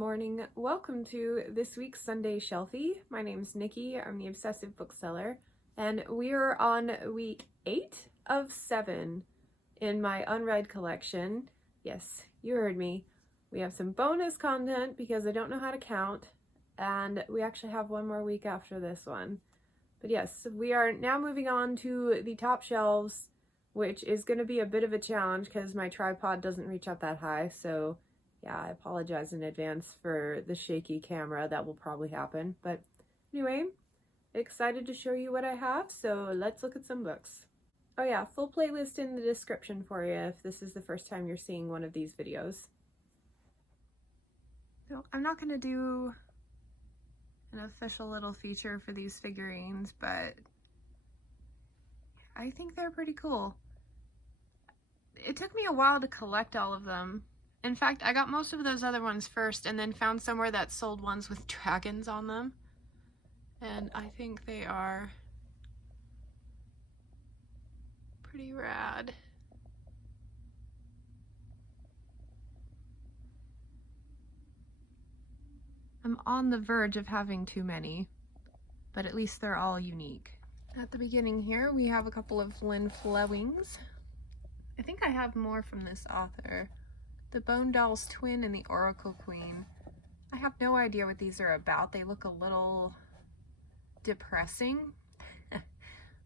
morning. Welcome to this week's Sunday Shelfie. My name's Niki. I'm the Obsessive Bookseller, and we are on week 8 of 7 in my Unread collection. Yes, you heard me. We have some bonus content because I don't know how to count, and we actually have one more week after this one. But yes, we are now moving on to the top shelves, which is going to be a bit of a challenge because my tripod doesn't reach up that high, so yeah, I apologize in advance for the shaky camera. That will probably happen. But anyway, excited to show you what I have, so let's look at some books. Oh yeah, full playlist in the description for you if this is the first time you're seeing one of these videos. So I'm not going to do an official little feature for these figurines, but I think they're pretty cool. It took me a while to collect all of them. In fact, I got most of those other ones first and then found somewhere that sold ones with dragons on them. And I think they are pretty rad. I'm on the verge of having too many, but at least they're all unique. At the beginning here, we have a couple of Lynn Flemmings. I think I have more from this author. The Bone Doll's Twin and the Oracle Queen. I have no idea what these are about. They look a little depressing,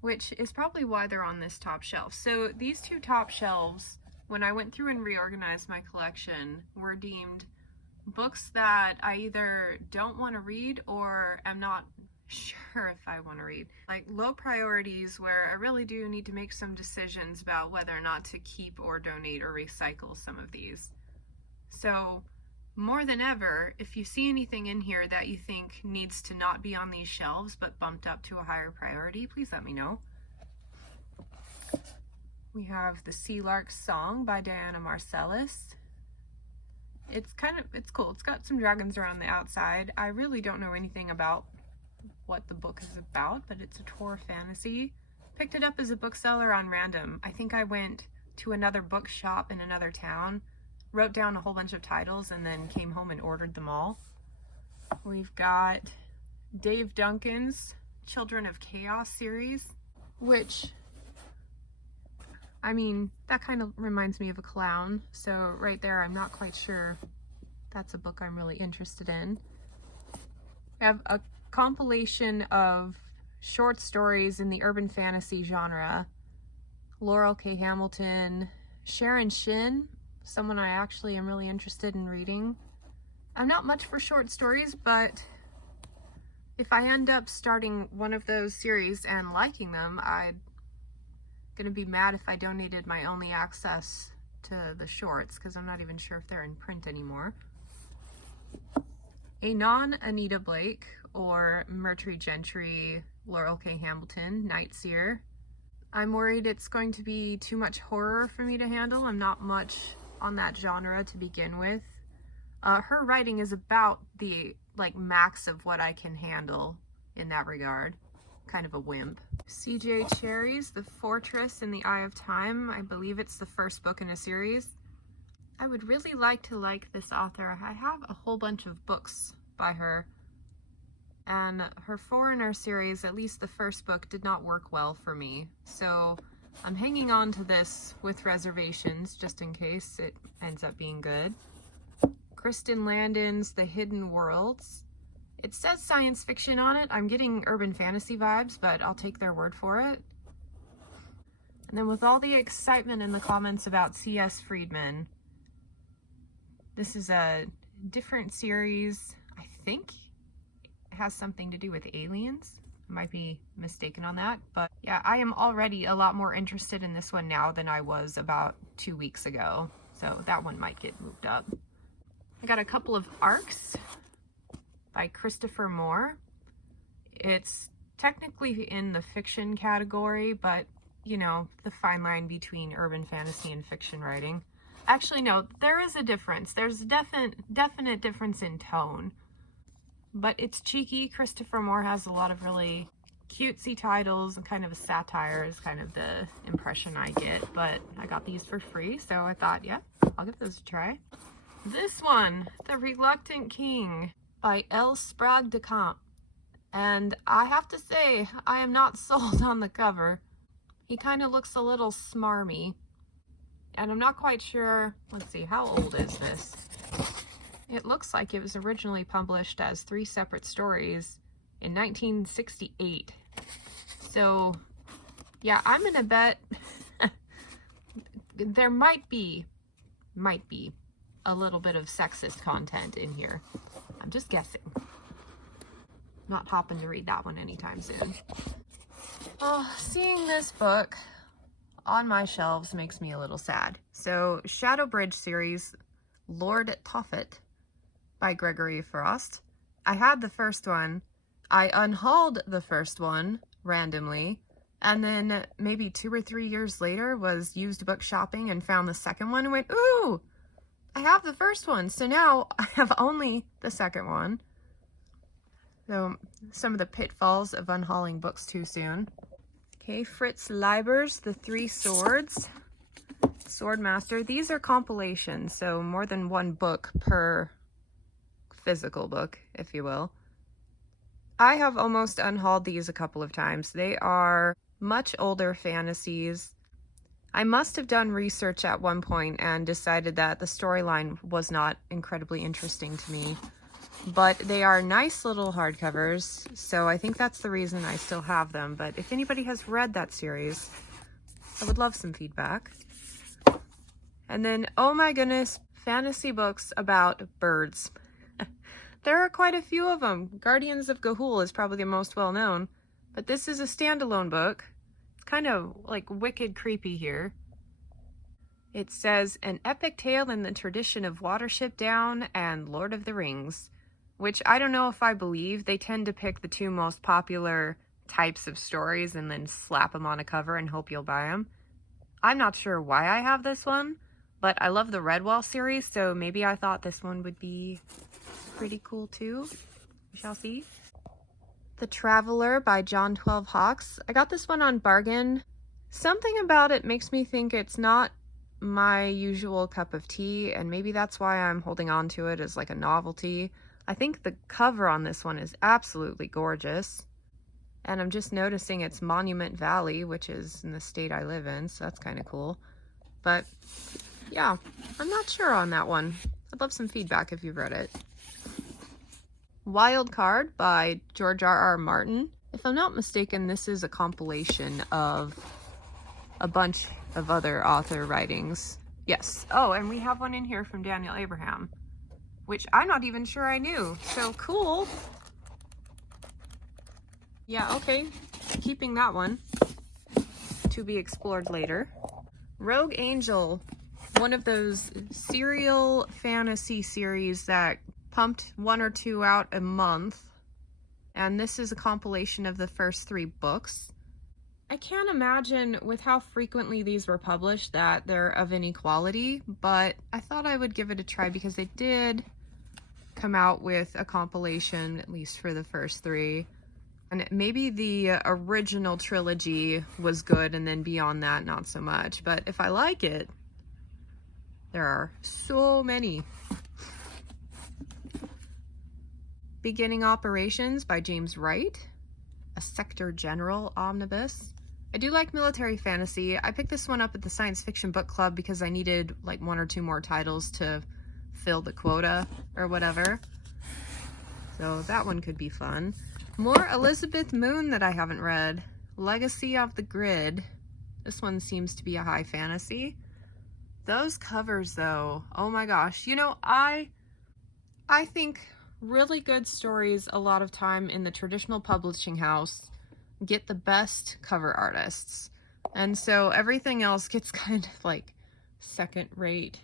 which is probably why they're on this top shelf. So these two top shelves, when I went through and reorganized my collection, were deemed books that I either don't want to read or am not sure if I want to read. Like low priorities where I really do need to make some decisions about whether or not to keep or donate or recycle some of these. So more than ever, if you see anything in here that you think needs to not be on these shelves but bumped up to a higher priority, please let me know. We have The Sea Lark's Song by Diana Marcellus. It's cool. It's got some dragons around the outside. I really don't know anything about what the book is about, but it's a Tor fantasy. Picked it up as a bookseller on random. I think I went to another bookshop in another town, wrote down a whole bunch of titles, and then came home and ordered them all. We've got Dave Duncan's Children of Chaos series, which, I mean, that kind of reminds me of a clown, so right there I'm not quite sure that's a book I'm really interested in. We have a compilation of short stories in the urban fantasy genre. Laurel K. Hamilton, Sharon Shin, someone I actually am really interested in reading. I'm not much for short stories, but if I end up starting one of those series and liking them, I'm gonna be mad if I donated my only access to the shorts, because I'm not even sure if they're in print anymore. A non-Anita Blake or Murtry Gentry, Laurel K. Hamilton, Night Seer. I'm worried it's going to be too much horror for me to handle. I'm not much on that genre to begin with. Her writing is about the max of what I can handle in that regard. Kind of a wimp. C.J. Cherry's The Fortress in the Eye of Time. I believe it's the first book in a series. I would really like to like this author. I have a whole bunch of books by her, and her Foreigner series, at least the first book, did not work well for me. So I'm hanging on to this with reservations just in case it ends up being good. Kristen Landon's The Hidden Worlds. It says science fiction on it. I'm getting urban fantasy vibes, but I'll take their word for it. And then with all the excitement in the comments about C.S. Friedman, this is a different series. I think it has something to do with aliens. I might be mistaken on that, but yeah, I am already a lot more interested in this one now than I was about 2 weeks ago. So that one might get moved up. I got a couple of arcs by Christopher Moore. It's technically in the fiction category, but you know, the fine line between urban fantasy and fiction writing. Actually, no, there is a difference. There's a definite difference in tone, but it's cheeky. Christopher Moore has a lot of really cutesy titles, and kind of a satire is kind of the impression I get, but I got these for free, so I thought, yeah, I'll give those a try. This one, The Reluctant King by L. Sprague de Camp. And I have to say, I am not sold on the cover. He kind of looks a little smarmy. And I'm not quite sure, let's see, how old is this? It looks like it was originally published as 3 separate stories in 1968. So, yeah, I'm gonna bet there might be a little bit of sexist content in here. I'm just guessing. Not hopping to read that one anytime soon. Oh, seeing this book on my shelves makes me a little sad. So, Shadow Bridge series, Lord Tophet by Gregory Frost. I had the first one. I unhauled the first one randomly, and then maybe 2 or 3 years later was used book shopping and found the second one and went, ooh, I have the first one. So now I have only the second one. So some of the pitfalls of unhauling books too soon. Okay, Fritz Leiber's The Three Swords, Swordmaster. These are compilations, so more than one book per physical book, if you will. I have almost unhauled these a couple of times. They are much older fantasies. I must have done research at one point and decided that the storyline was not incredibly interesting to me. But they are nice little hardcovers, so I think that's the reason I still have them. But if anybody has read that series, I would love some feedback. And then, oh my goodness, fantasy books about birds. There are quite a few of them. Guardians of Ga'Hoole is probably the most well-known, but this is a standalone book. It's kind of like wicked creepy here. It says, an epic tale in the tradition of Watership Down and Lord of the Rings, which I don't know if I believe. They tend to pick the 2 most popular types of stories and then slap them on a cover and hope you'll buy them. I'm not sure why I have this one, but I love the Redwall series, so maybe I thought this one would be pretty cool too. We shall see. The Traveler by John 12 Hawks. I got this one on bargain. Something about it makes me think it's not my usual cup of tea, and maybe that's why I'm holding on to it as like a novelty. I think the cover on this one is absolutely gorgeous. And I'm just noticing it's Monument Valley, which is in the state I live in, so that's kind of cool. But yeah, I'm not sure on that one. I'd love some feedback if you've read it. Wild Card by George R.R. Martin. If I'm not mistaken, this is a compilation of a bunch of other author writings. Yes. Oh, and we have one in here from Daniel Abraham, which I'm not even sure I knew. So cool. Yeah, okay. Keeping that one. To be explored later. Rogue Angel. One of those serial fantasy series that pumped 1 or 2 out a month. And this is a compilation of the first 3 books. I can't imagine with how frequently these were published that they're of any quality, but I thought I would give it a try because they did come out with a compilation, at least for the first 3. And maybe the original trilogy was good and then beyond that, not so much. But if I like it, there are so many. Beginning Operations by James Wright, a Sector General omnibus. I do like military fantasy. I picked this one up at the Science Fiction Book Club because I needed like 1 or 2 more titles to fill the quota or whatever. So that one could be fun. More Elizabeth Moon that I haven't read. Legacy of the Grid. This one seems to be a high fantasy. Those covers though, oh my gosh. You know, I think really good stories a lot of time in the traditional publishing house get the best cover artists. And so everything else gets kind of like second-rate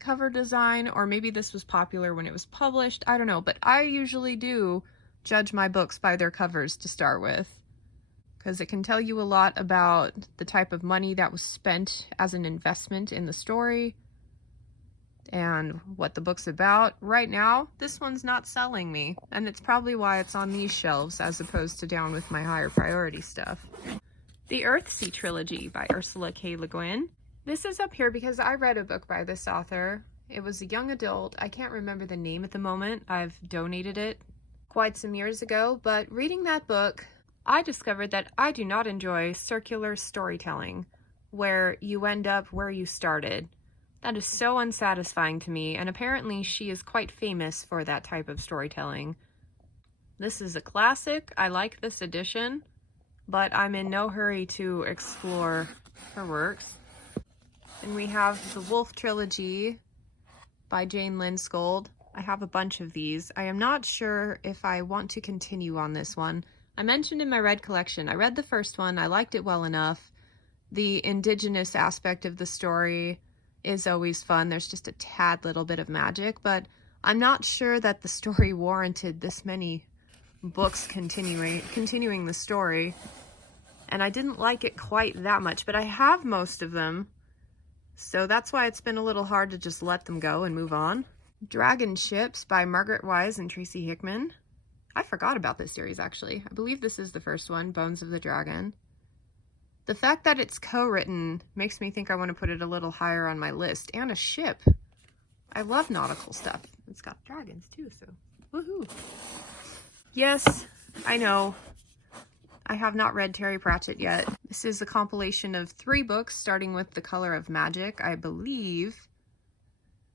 cover design, or maybe this was popular when it was published. I don't know, but I usually do judge my books by their covers to start with, because it can tell you a lot about the type of money that was spent as an investment in the story and what the book's about. Right now, this one's not selling me, and it's probably why it's on these shelves as opposed to down with my higher priority stuff. The Earthsea Trilogy by Ursula K. Le Guin. This is up here because I read a book by this author. It was a young adult. I can't remember the name at the moment. I've donated it quite some years ago, but reading that book, I discovered that I do not enjoy circular storytelling, where you end up where you started. That is so unsatisfying to me, and apparently she is quite famous for that type of storytelling. This is a classic. I like this edition, but I'm in no hurry to explore her works. And we have the Wolf Trilogy by Jane Lindskold. I have a bunch of these. I am not sure if I want to continue on this one. I mentioned in my Read collection, I read the first one, I liked it well enough. The indigenous aspect of the story is always fun. There's just a tad little bit of magic, but I'm not sure that the story warranted this many books continuing the story. And I didn't like it quite that much, but I have most of them. So that's why it's been a little hard to just let them go and move on. Dragon Ships by Margaret Wise and Tracy Hickman. I forgot about this series, actually. I believe this is the first one, Bones of the Dragon. The fact that it's co-written makes me think I want to put it a little higher on my list. And a ship. I love nautical stuff. It's got dragons too, so woohoo. Yes, I know. I have not read Terry Pratchett yet. This is a compilation of 3 books, starting with The Color of Magic. I believe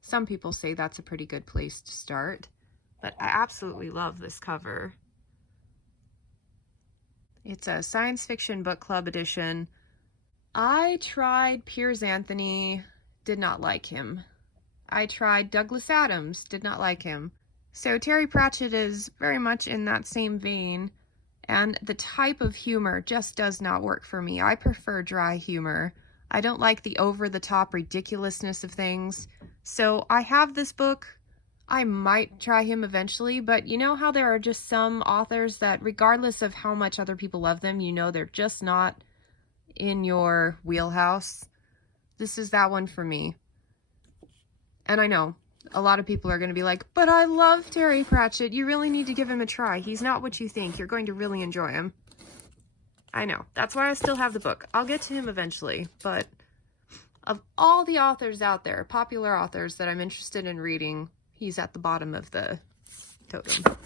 some people say that's a pretty good place to start, but I absolutely love this cover. It's a science fiction book club edition. I tried Piers Anthony, did not like him. I tried Douglas Adams, did not like him. So Terry Pratchett is very much in that same vein, and the type of humor just does not work for me. I prefer dry humor. I don't like the over-the-top ridiculousness of things. So I have this book. I might try him eventually, but you know how there are just some authors that regardless of how much other people love them, you know they're just not in your wheelhouse? This is that one for me. And I know a lot of people are going to be like, but I love Terry Pratchett. You really need to give him a try. He's not what you think. You're going to really enjoy him. I know. That's why I still have the book. I'll get to him eventually, but of all the authors out there, popular authors that I'm interested in reading, he's at the bottom of the totem.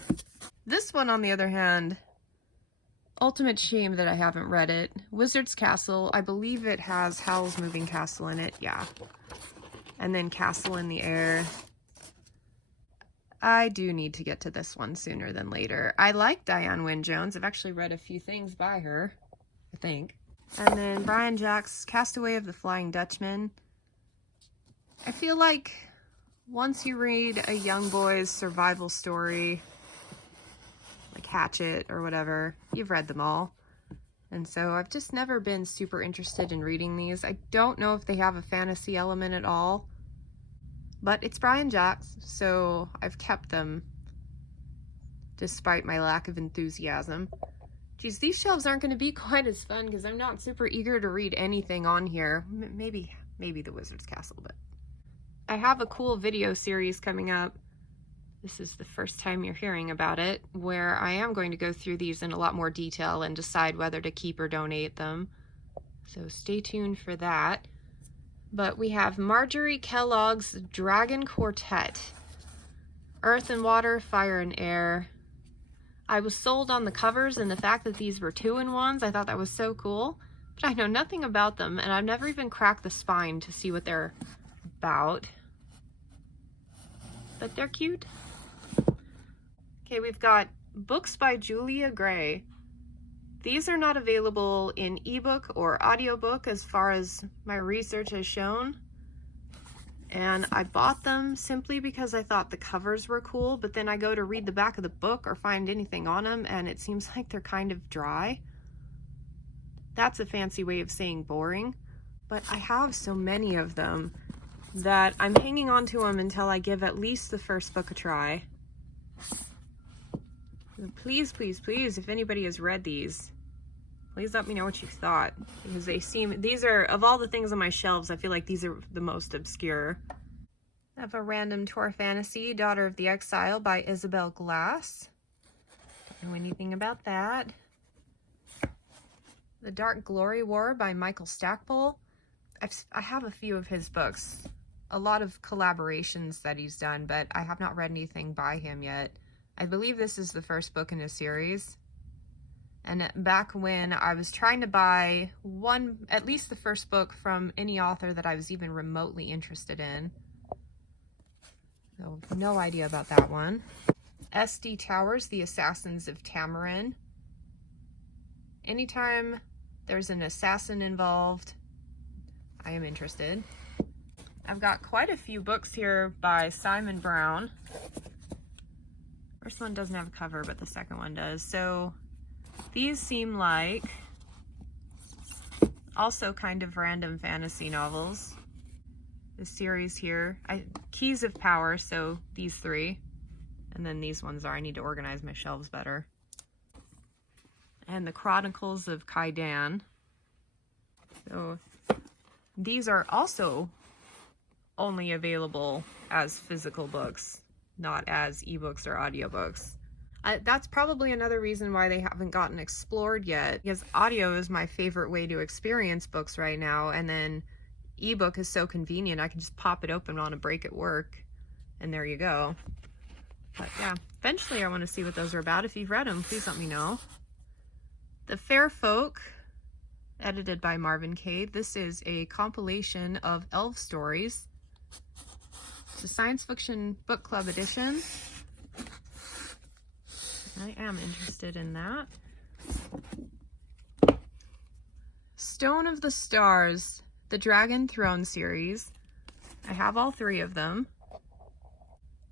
This one, on the other hand, ultimate shame that I haven't read it. Wizard's Castle. I believe it has Howl's Moving Castle in it. Yeah. And then Castle in the Air. I do need to get to this one sooner than later. I like Diane Wynne Jones. I've actually read a few things by her, I think. And then Brian Jacques' Castaway of the Flying Dutchman. I feel like once you read a young boy's survival story, like Hatchet or whatever, you've read them all. And so I've just never been super interested in reading these. I don't know if they have a fantasy element at all, but it's Brian Jacques, so I've kept them despite my lack of enthusiasm. Geez, these shelves aren't going to be quite as fun because I'm not super eager to read anything on here. Maybe the Wizard's Castle, but I have a cool video series coming up. This is the first time you're hearing about it, where I am going to go through these in a lot more detail and decide whether to keep or donate them. So stay tuned for that. But we have Marjorie Kellogg's Dragon Quartet. Earth and Water, Fire and Air. I was sold on the covers and the fact that these were 2-in-1s. I thought that was so cool. But I know nothing about them, and I've never even cracked the spine to see what they're about. But they're cute. Okay, we've got books by Julia Gray. These are not available in ebook or audiobook as far as my research has shown. And I bought them simply because I thought the covers were cool, but then I go to read the back of the book or find anything on them and it seems like they're kind of dry. That's a fancy way of saying boring, but I have so many of them that I'm hanging on to them until I give at least the first book a try. Please, please, please, if anybody has read these, please let me know what you thought, because these are, of all the things on my shelves, I feel like these are the most obscure. I have a random tour fantasy, Daughter of the Exile by Isabel Glass. Don't know anything about that. The Dark Glory War by Michael Stackpole. I have a few of his books. a lot of collaborations that he's done, but I have not read anything by him yet. I believe this is the first book in a series. And back when I was trying to buy at least the first book from any author that I was even remotely interested in. So, no idea about that one. S.D. Towers, The Assassins of Tamarin. Anytime there's an assassin involved, I am interested. I've got quite a few books here by Simon Brown. First one doesn't have a cover, but the second one does. So these seem like also kind of random fantasy novels. The series here, Keys of Power, so these three. And then these ones are, I need to organize my shelves better. And the Chronicles of Kaidan. So these are also only available as physical books, not as ebooks or audiobooks. That's probably another reason why they haven't gotten explored yet, because audio is my favorite way to experience books right now, and then ebook is so convenient. I can just pop it open on a break at work, and there you go. But yeah, eventually I want to see what those are about. If you've read them, please let me know. The Fair Folk, edited by Marvin K. This is a compilation of elf stories. It's a science fiction book club edition. I am interested in that. Stone of the Stars, the Dragon Throne series. I have all three of them.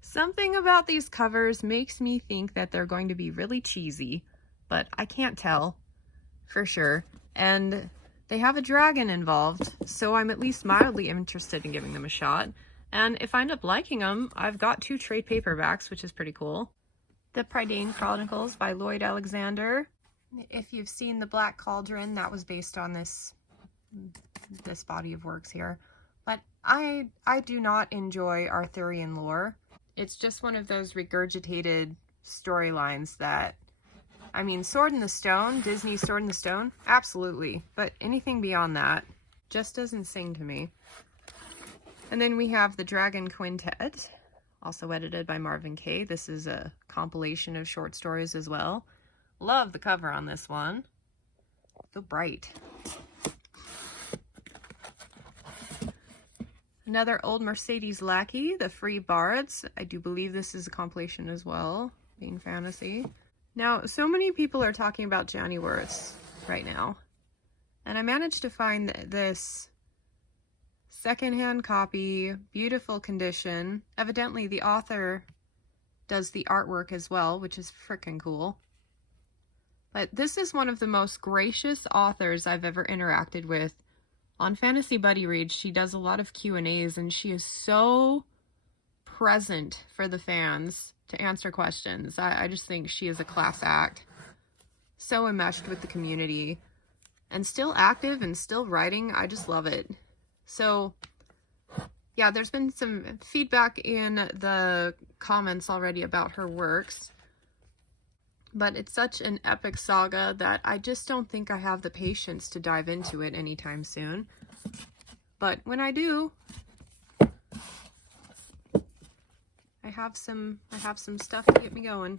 Something about these covers makes me think that they're going to be really cheesy, but I can't tell for sure. And they have a dragon involved, so I'm at least mildly interested in giving them a shot. And if I end up liking them, I've got 2 trade paperbacks, which is pretty cool. The Prydain Chronicles by Lloyd Alexander. If you've seen The Black Cauldron, that was based on this body of works here. But I do not enjoy Arthurian lore. It's just one of those regurgitated storylines that, I mean, Sword in the Stone, Disney's Sword in the Stone, absolutely. But anything beyond that just doesn't sing to me. And then we have The Dragon Quintet, also edited by Marvin K. This is a compilation of short stories as well. Love the cover on this one. So bright. Another Old Mercedes Lackey, The Free Bards. I do believe this is a compilation as well, being fantasy. Now, so many people are talking about Johnny Worths right now. And I managed to find this secondhand copy, beautiful condition. Evidently, the author does the artwork as well, which is freaking cool. But this is one of the most gracious authors I've ever interacted with. On Fantasy Buddy Reads, she does a lot of Q&As, and she is so present for the fans to answer questions. I just think she is a class act. So enmeshed with the community. And still active and still writing. I just love it. So, yeah, there's been some feedback in the comments already about her works. But it's such an epic saga that I just don't think I have the patience to dive into it anytime soon. But when I do, I have some stuff to get me going.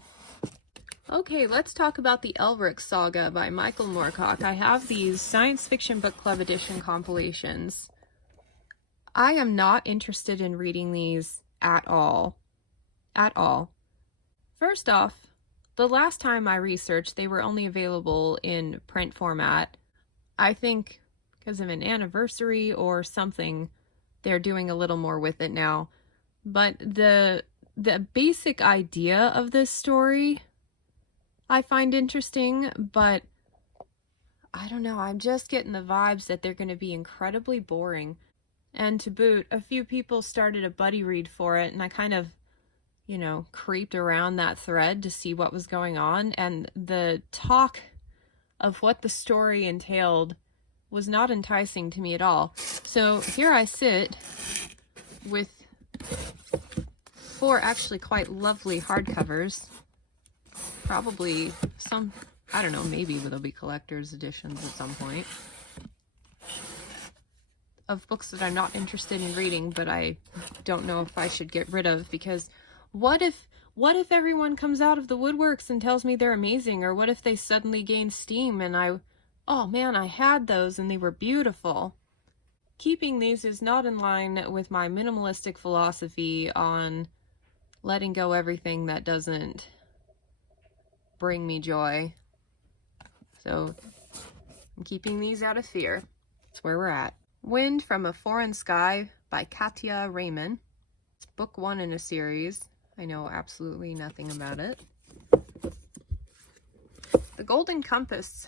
Okay, let's talk about the Elric saga by Michael Moorcock. I have these Science Fiction Book Club edition compilations. I am not interested in reading these at all. At all. First off, the last time I researched, they were only available in print format. I think because of an anniversary or something, they're doing a little more with it now. But the basic idea of this story I find interesting, but I don't know, I'm just getting the vibes that they're going to be incredibly boring. And to boot, a few people started a buddy read for it, and I kind of, you know, creeped around that thread to see what was going on, and the talk of what the story entailed was not enticing to me at all. So here I sit with 4 actually quite lovely hardcovers. Probably some, I don't know, maybe there'll be collector's editions at some point. of books that I'm not interested in reading, but I don't know if I should get rid of, because what if everyone comes out of the woodworks and tells me they're amazing, or what if they suddenly gain steam and oh man, I had those and they were beautiful. Keeping these is not in line with my minimalistic philosophy on letting go everything that doesn't bring me joy. So I'm keeping these out of fear. That's where we're at. Wind from a Foreign Sky by Katja Raymond. It's book 1 in a series. I know absolutely nothing about it. The Golden Compass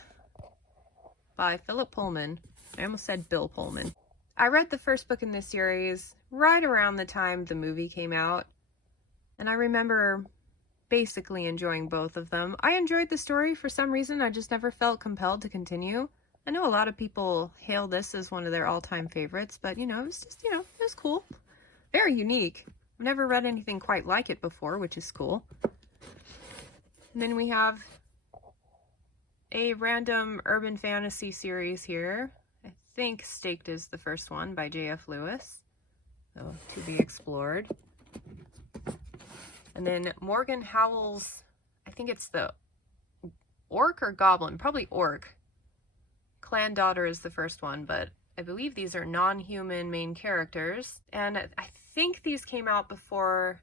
by Philip Pullman. I almost said Bill Pullman. I read the first book in this series right around the time the movie came out, and I remember basically enjoying both of them. I enjoyed the story for some reason. I just never felt compelled to continue. I know a lot of people hail this as one of their all-time favorites, but, it was just, it was cool. Very unique. I've never read anything quite like it before, which is cool. And then we have a random urban fantasy series here. I think Staked is the first one by J.F. Lewis. So, to be explored. And then Morgan Howell's, I think it's the Orc or Goblin, probably Orc. Clan Daughter is the first one, but I believe these are non-human main characters. And I think these came out before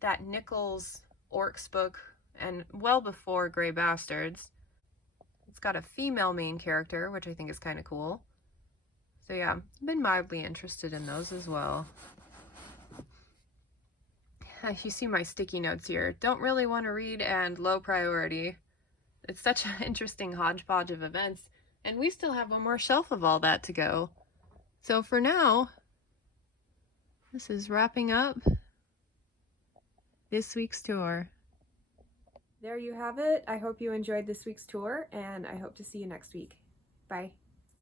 that Nichols Orcs book and well before Grey Bastards. It's got a female main character, which I think is kind of cool. So yeah, I've been mildly interested in those as well. You see my sticky notes here. Don't really want to read and low priority. It's such an interesting hodgepodge of events, and we still have one more shelf of all that to go. So for now, this is wrapping up this week's tour. There you have it. I hope you enjoyed this week's tour, and I hope to see you next week. Bye.